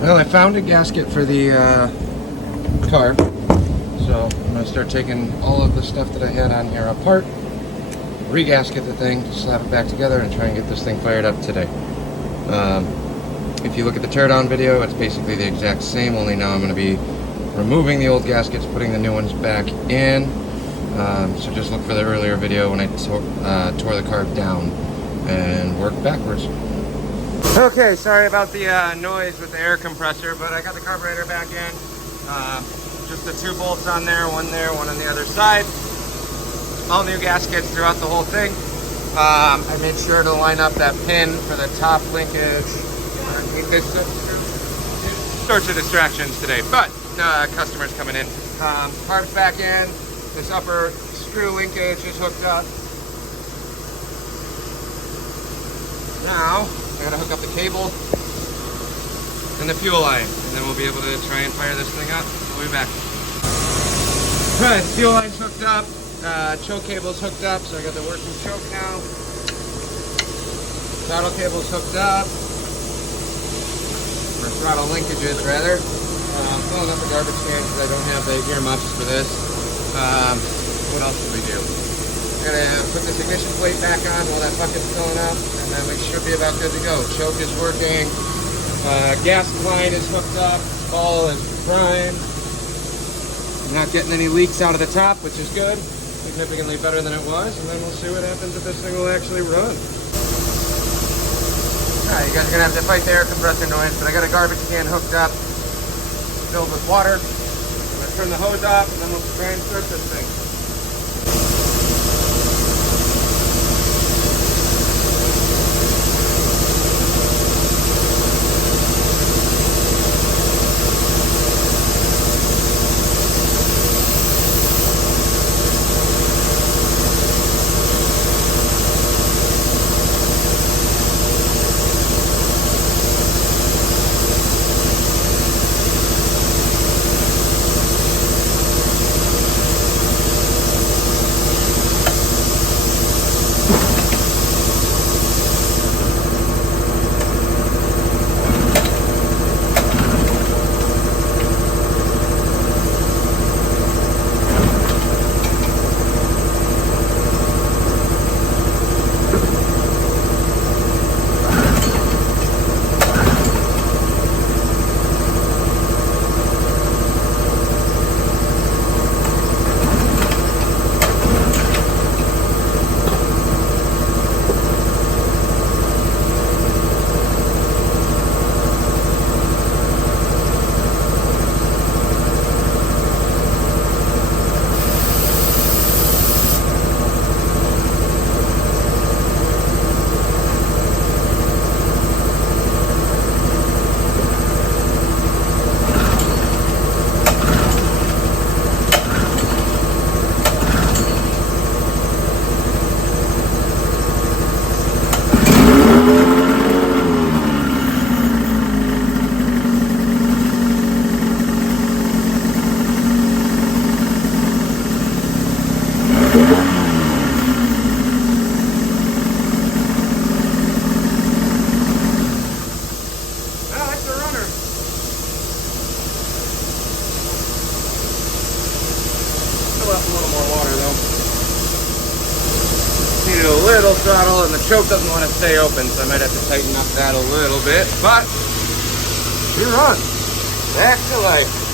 Well, I found a gasket for the car, so I'm going to start taking all of the stuff that I had on here apart, re-gasket the thing, slap it back together, and try and get this thing fired up today. If you look at the teardown video, it's basically the exact same, only now I'm going to be removing the old gaskets, putting the new ones back in. So just look for the earlier video when I tore the carb down and worked backwards. Okay, sorry about the noise with the air compressor, but I got the carburetor back in. Just the 2 bolts on there, one on the other side. All new gaskets throughout the whole thing. I made sure to line up that pin for the top linkage. Sorts of distractions today, but customers coming in. Carb's back in. This upper screw linkage is hooked up. Now, I gotta hook up the cable and the fuel line, and then we'll be able to try and fire this thing up. We'll be back. Alright, the fuel line's hooked up, choke cable's hooked up, so I got the working choke now. Throttle cable's hooked up, or throttle linkages rather. Filling up the garbage can because I don't have the earmuffs for this. What else did we do? Gonna put this ignition plate back on while that bucket's filling up, and then we should be about good to go. Choke is working, gas line is hooked up, ball is primed. I'm not getting any leaks out of the top, which is good. Significantly better than it was, and then we'll see what happens if this thing will actually run. Alright, you guys are gonna have to fight the air compressor noise, but I got a garbage can hooked up, filled with water. I'm gonna turn the hose off, and then we'll try and start this thing. Needed a little throttle, and the choke doesn't want to stay open, so I might have to tighten up that a little bit, but we run. Back to life.